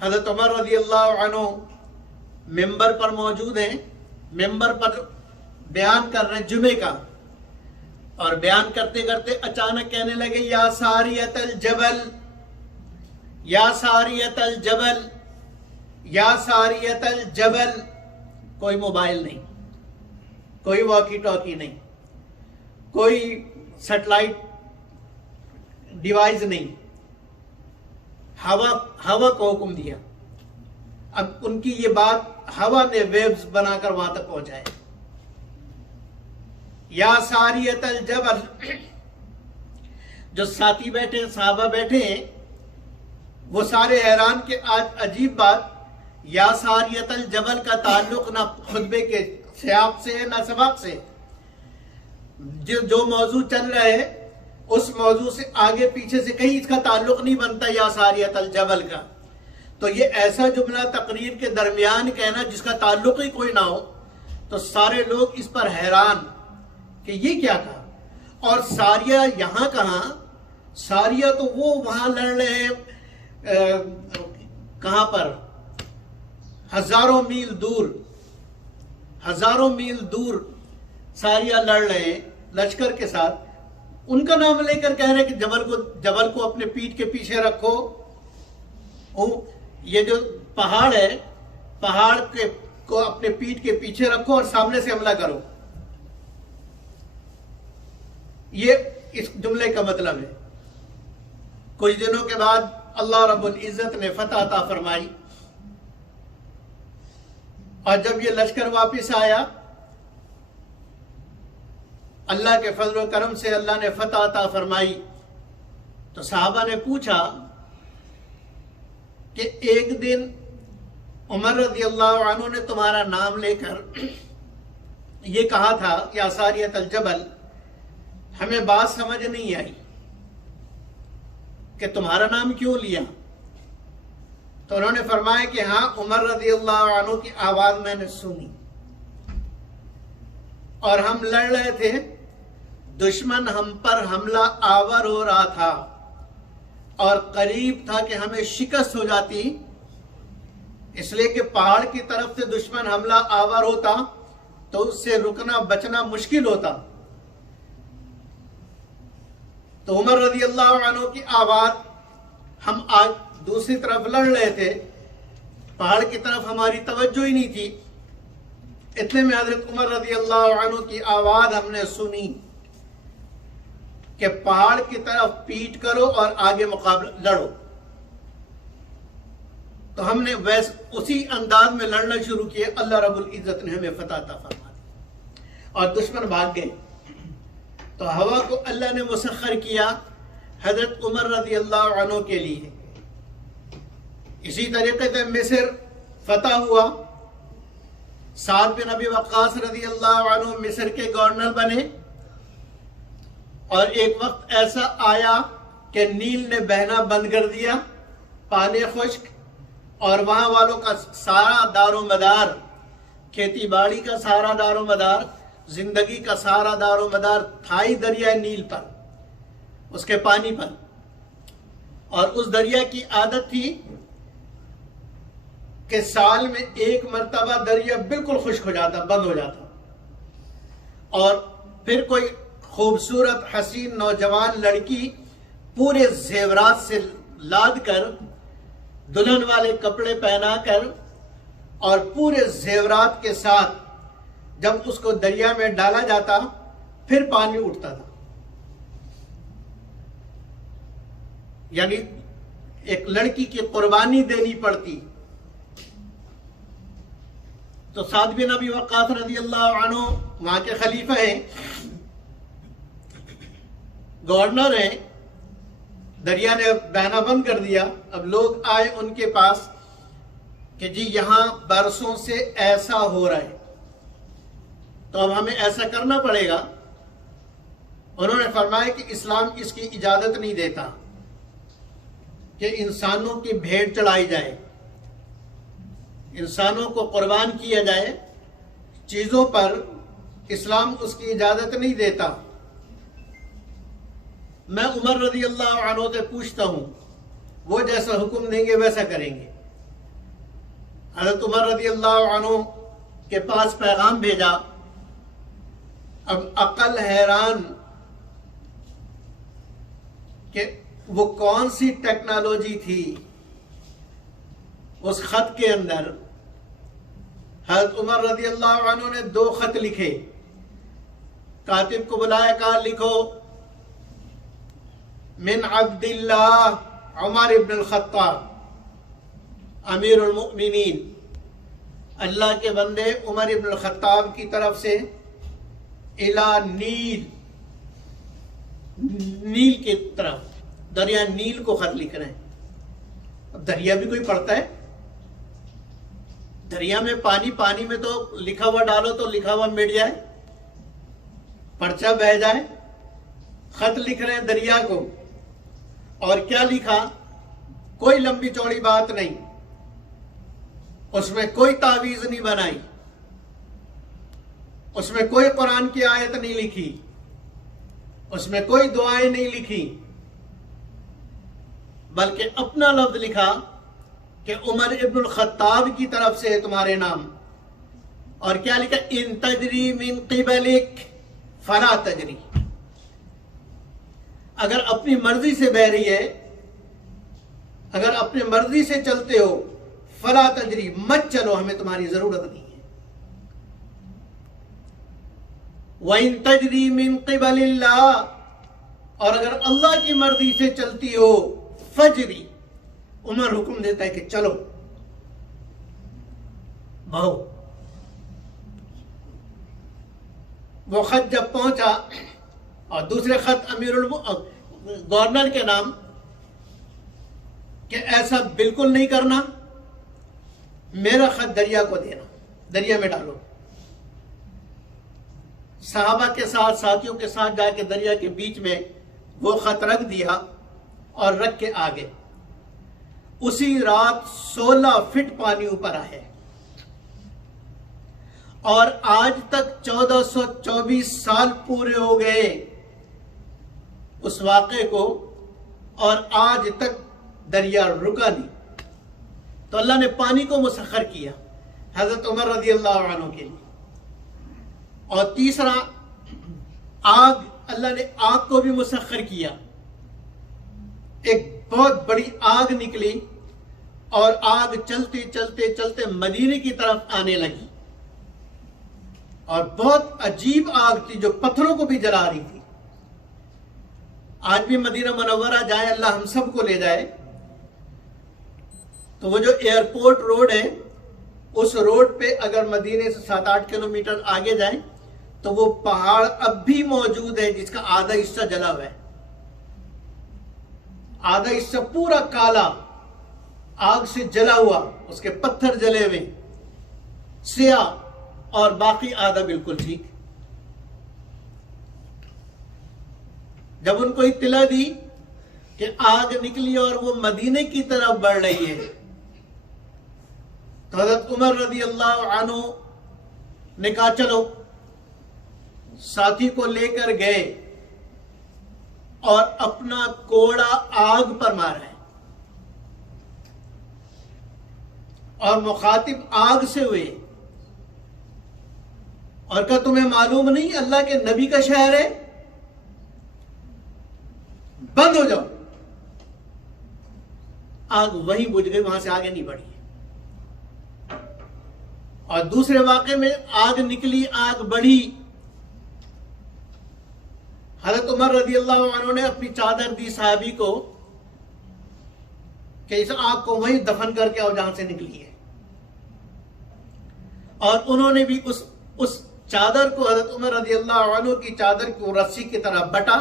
हज़रत उमर रज़ी अल्लाह अन्हु मिंबर पर मौजूद हैं, मिंबर पर बयान कर रहे हैं जुमे का, और बयान करते करते अचानक कहने लगे या सारियतल जबल, या सारियतल जबल, या सारियतल जबल। कोई मोबाइल नहीं, कोई वॉकी टॉकी नहीं, कोई सैटेलाइट डिवाइस नहीं, हवा को हुक्म दिया। अब उनकी ये बात हवा ने वेव्स बनाकर वहां तक पहुंचाए। या सारियतल जबल, जो साथी बैठे, साहबा बैठे हैं, वो सारे हैरान के आज अजीब बात, या सारियतल जबल का ताल्लुक ना खुतबे के सियाक से है ना सबक से। जो मौजू चल रहा है उस मौजू से आगे पीछे से कहीं इसका ताल्लुक नहीं बनता या सारियतल जबल का। तो ये ऐसा जुमला तकरीर के दरमियान कहना जिसका ताल्लुक ही कोई ना हो, तो सारे लोग इस पर हैरान कि ये क्या कहा। और सारिया यहां कहां, सारिया तो वो वहां लड़ रहे हैं कहां पर, हजारों मील दूर, हजारों मील दूर सारिया लड़ रहे हैं लश्कर के साथ। उनका नाम लेकर कह रहे हैं कि जबल को अपने पीठ के पीछे रखो। ये जो पहाड़ है, पहाड़ को अपने पीठ के पीछे रखो और सामने से हमला करो। ये इस जुमले का मतलब है। कुछ दिनों के बाद अल्लाह रब्बुल इज्जत ने फतह अता फरमाई, और जब ये लश्कर वापस आया, अल्लाह के फजल करम से अल्लाह ने फतह अता फरमाई, तो साहबा ने पूछा कि एक दिन उमर रज़ी अल्लाह अन्हु ने तुम्हारा नाम लेकर ये कहा था या सारियतल जबल, हमें बात समझ नहीं आई कि तुम्हारा नाम क्यों लिया। तो उन्होंने फरमाया कि हाँ, उमर रज़ी अल्लाह अन्हु की आवाज मैंने सुनी और हम लड़ रहे थे, दुश्मन हम पर हमला आवर हो रहा था और करीब था कि हमें शिकस्त हो जाती, इसलिए कि पहाड़ की तरफ से दुश्मन हमला आवर होता तो उससे रुकना बचना मुश्किल होता। तो उमर रज़ी अल्लाह अन्हु की आवाज, हम आज दूसरी तरफ लड़ रहे थे, पहाड़ की तरफ हमारी तवज्जो ही नहीं थी, इतने में हजरत उमर रज़ी अल्लाह अन्हु की आवाज हमने सुनी कि पहाड़ की तरफ पीठ करो और आगे मुकाबला लड़ो। तो हमने वैसे उसी अंदाज में लड़ना शुरू किया। अल्लाह रब्बुल इज्जत ने हमें फतह अता फरमा दी और दुश्मन भाग गए। तो हवा को अल्लाह ने मुसख्खर किया हजरत उमर रज़ी अल्लाह अन्हु के लिए। इसी तरीके से मिस्र फतह हुआ। साद बिन अबी वक्कास रज़ी अल्लाह अन्हु मिस्र के गवर्नर बने, और एक वक्त ऐसा आया कि नील ने बहना बंद कर दिया, पानी खुश्क, और वहां वालों का सारा दारो मदार, खेती बाड़ी का सारा दारो मदार, जिंदगी का सारा दारो मदार था ही दरिया नील पर, उसके पानी पर। और उस दरिया की आदत थी कि साल में एक मर्तबा दरिया बिल्कुल खुश्क हो जाता, बंद हो जाता, और फिर कोई खूबसूरत हसीन नौजवान लड़की पूरे जेवरात से लाद कर, दुल्हन वाले कपड़े पहनाकर और पूरे जेवरात के साथ जब उसको दरिया में डाला जाता, फिर पानी उठता था। यानी एक लड़की की कुर्बानी देनी पड़ती। तो साद बिन अबी वक्कास रज़ी अल्लाह अन्हु वहां के खलीफा हैं, गवर्नर हैं, दरिया ने बहना बंद कर दिया। अब लोग आए उनके पास कि जी यहां बरसों से ऐसा हो रहा है, तो अब हमें ऐसा करना पड़ेगा। उन्होंने फरमाया कि इस्लाम इसकी इजाजत नहीं देता कि इंसानों की भेंट चढ़ाई जाए, इंसानों को कुर्बान किया जाए, चीजों पर इस्लाम उसकी इजाजत नहीं देता। मैं उमर रज़ी अल्लाह अन्हु से पूछता हूं, वो जैसा हुक्म देंगे वैसा करेंगे। हज़रत उमर रज़ी अल्लाह अन्हु के पास पैगाम भेजा। अब अकल हैरान कि वो कौन सी टेक्नोलॉजी थी उस खत के अंदर। हज़रत उमर रज़ी अल्लाह अन्हु ने 2 खत लिखे, कातिब को बुलाया, कहा लिखो मिन अब्दिल्लाह उमर इब्न अल-खत्ताब अमीरुल मुमिनीन, अल्लाह के बंदे उमर इब्न अल-खत्ताब की तरफ से, इला नील, नील की तरफ, दरिया नील को खत लिख रहे हैं। अब दरिया भी कोई पढ़ता है? दरिया में पानी में तो लिखा हुआ डालो तो लिखा हुआ मिट जाए, पर्चा बह जाए। खत लिख रहे हैं दरिया को, और क्या लिखा? कोई लंबी चौड़ी बात नहीं, उसमें कोई तावीज नहीं बनाई, उसमें कोई कुरान की आयत नहीं लिखी, उसमें कोई दुआएं नहीं लिखी, बल्कि अपना लफ्ज लिखा कि उमर इब्नुल खत्ताब की तरफ से है तुम्हारे नाम। और क्या लिखा? इन तजरी मिन क़िबलिक फला तजरी, अगर अपनी मर्जी से बह रही है, अगर अपनी मर्जी से चलते हो, फला तजरी, मत चलो, हमें तुम्हारी जरूरत नहीं है। व इन तजरी मिन क़िबलिल्लाह, और अगर अल्लाह की मर्जी से चलती हो, फजरी, उमर हुक्म देता है कि चलो बहो। वो खत जब पहुंचा, और दूसरे खत अमीरुल गवर्नर के नाम, कि ऐसा बिल्कुल नहीं करना, मेरा खत दरिया को देना, दरिया में डालो। सहाबा के साथ, साथियों के साथ जाके दरिया के बीच में वो खत रख दिया और रख के आगे। उसी रात 16 फीट पानी ऊपर आए, और आज तक 1424 साल पूरे हो गए उस वाक़े को, और आज तक दरिया रुका नहीं। तो अल्लाह ने पानी को मुसख्खर किया हजरत उमर रज़ी अल्लाह अन्हु के लिए। और तीसरा, आग, अल्लाह ने आग को भी मुसख्खर किया। एक बहुत बड़ी आग निकली, और आग चलते चलते चलते मदीने की तरफ आने लगी, और बहुत अजीब आग थी जो पत्थरों को भी जला रही थी। आज भी मदीना मुनव्वरा जाए, अल्लाह हम सबको ले जाए, तो वो जो एयरपोर्ट रोड है, उस रोड पे अगर मदीने से 7-8 किलोमीटर आगे जाए तो वो पहाड़ अब भी मौजूद है जिसका आधा हिस्सा जला हुआ है, आधा हिस्सा पूरा काला आग से जला हुआ, उसके पत्थर जले हुए स्याह, और बाकी आधा बिल्कुल ठीक। जब उनको इत्तला दी कि आग निकली और वो मदीने की तरफ बढ़ रही है, तो हज़रत उमर रज़ी अल्लाह अन्हु ने कहा चलो, साथी को लेकर गए और अपना कोड़ा आग पर मारा है, और मुखातिब आग से हुए, और क्या तुम्हें मालूम नहीं अल्लाह के नबी का शहर है, बंद हो जाओ। आग वहीं बुझ गई, वहां से आगे नहीं बढ़ी। और दूसरे वाक़े में आग निकली, आग बढ़ी, हज़रत उमर रज़ी अल्लाह अन्हु ने अपनी चादर दी साहबी को कि इस आग को वहीं दफन करके आओ जहां से निकली है। और उन्होंने भी उस चादर को, हज़रत उमर रज़ी अल्लाह अन्हु की चादर को रस्सी की तरह बटा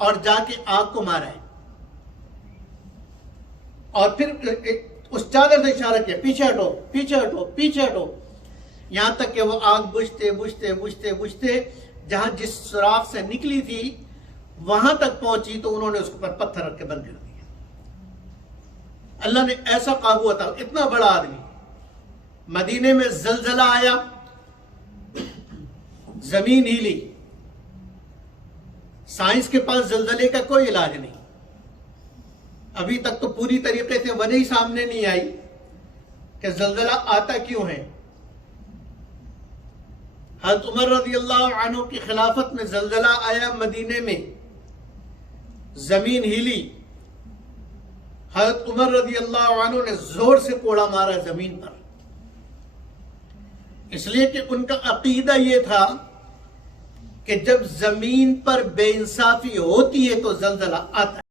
और जाके आग को मारा है, और फिर उस चादर से इशारा किया, पीछे हटो, पीछे हटो, पीछे हटो, यहां तक कि वो आग बुझते बुझते बुझते बुझते जहां जिस सुराख से निकली थी वहां तक पहुंची, तो उन्होंने उसके ऊपर पत्थर रख के बंद कर दिया। अल्लाह ने ऐसा काबू अता, इतना बड़ा आदमी। मदीने में जलजला आया, जमीन हिली, साइंस के पास जलजले का कोई इलाज नहीं, अभी तक तो पूरी तरीके से वजह सामने नहीं आई, कि जल्जला आता क्यों है। हज़रत उमर रज़ियल्लाहु अन्हु की खिलाफत में जल्जला आया, मदीने में जमीन हिली। हज़रत उमर रज़ियल्लाहु अन्हु ने जोर से कोड़ा मारा जमीन पर, इसलिए कि उनका अकीदा यह था कि जब जमीन पर बेइंसाफी होती है तो जल्जला आता है।